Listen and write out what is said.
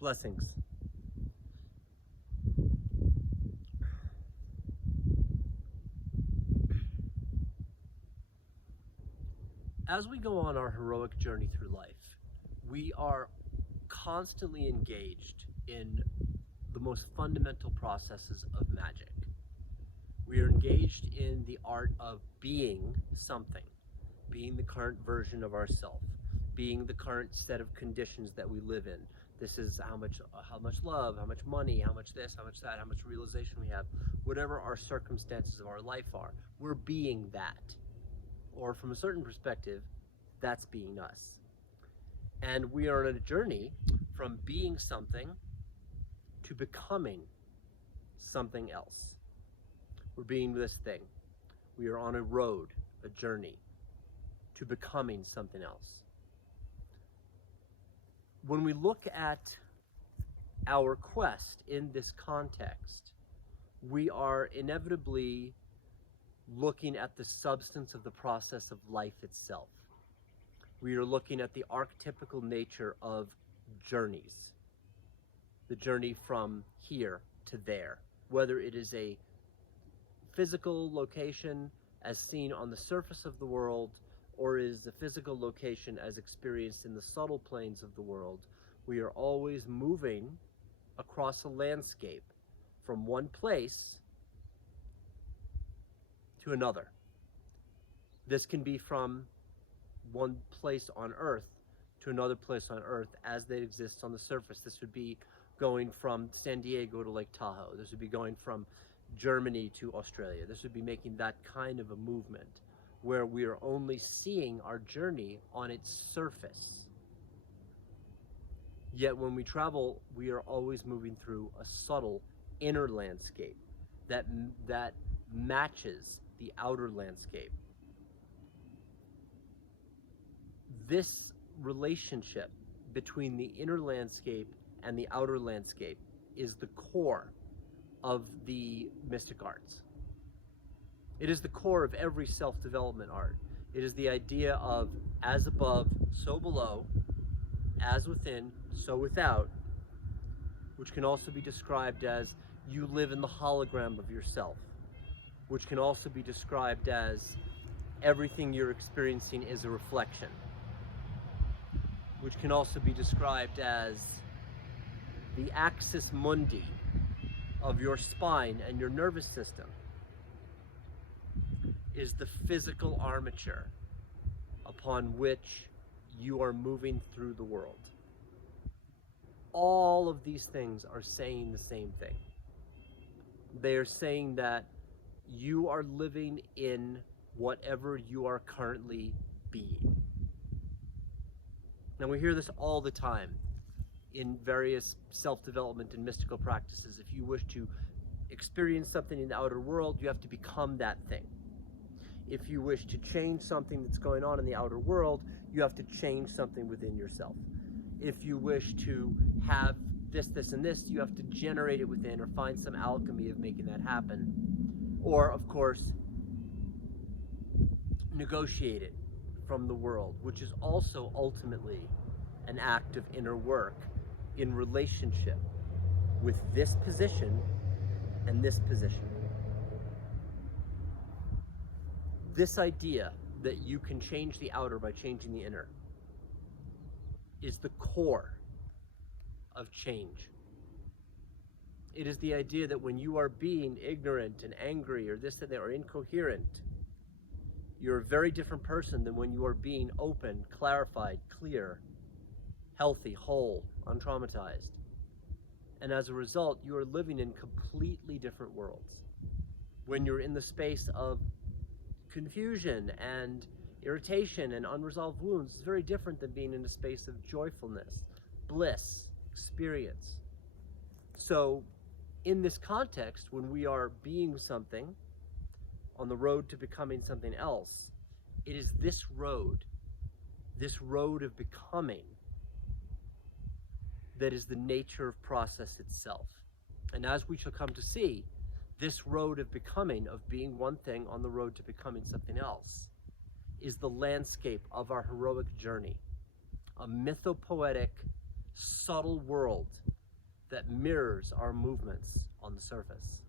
Blessings. As we go on our heroic journey through life, we are constantly engaged in the most fundamental processes of magic. We are engaged in the art of being something, being the current version of ourself, being the current set of conditions that we live in. This is how much love, how much money, how much this, how much that, how much realization we have, whatever our circumstances of our life are. We're being that. Or from a certain perspective, that's being us. And we are on a journey from being something to becoming something else. We're being this thing. We are on a road, a journey to becoming something else. When we look at our quest in this context, we are inevitably looking at the substance of the process of life itself. We are looking at the archetypical nature of journeys, the journey from here to there, whether it is a physical location as seen on the surface of the world, or is the physical location as experienced in the subtle planes of the world. We are always moving across a landscape from one place to another. This can be from one place on Earth to another place on Earth as they exist on the surface. This would be going from San Diego to Lake Tahoe. This would be going from Germany to Australia. This would be making that kind of a movement where we are only seeing our journey on its surface. Yet when we travel, we are always moving through a subtle inner landscape that matches the outer landscape. This relationship between the inner landscape and the outer landscape is the core of the mystic arts. It is the core of every self-development art. It is the idea of as above, so below, as within, so without, which can also be described as you live in the hologram of yourself, which can also be described as everything you're experiencing is a reflection, which can also be described as the axis mundi of your spine and your nervous system is the physical armature upon which you are moving through the world. All of these things are saying the same thing. They are saying that you are living in whatever you are currently being. Now, we hear this all the time in various self-development and mystical practices. If you wish to experience something in the outer world, you have to become that thing. If you wish to change something that's going on in the outer world, you have to change something within yourself. If you wish to have this, this, and this, you have to generate it within or find some alchemy of making that happen. Or, of course, negotiate it from the world, which is also ultimately an act of inner work in relationship with this position and this position. This idea that you can change the outer by changing the inner is the core of change. It is the idea that when you are being ignorant and angry or this and that or incoherent, you're a very different person than when you are being open, clarified, clear, healthy, whole, untraumatized. And as a result, you are living in completely different worlds. When you're in the space of confusion and irritation and unresolved wounds, it's very different than being in a space of joyfulness, bliss, experience. So in this context, when we are being something on the road to becoming something else, it is this road of becoming, that is the nature of process itself. And as we shall come to see, this road of becoming, of being one thing on the road to becoming something else, is the landscape of our heroic journey, a mythopoetic, subtle world that mirrors our movements on the surface.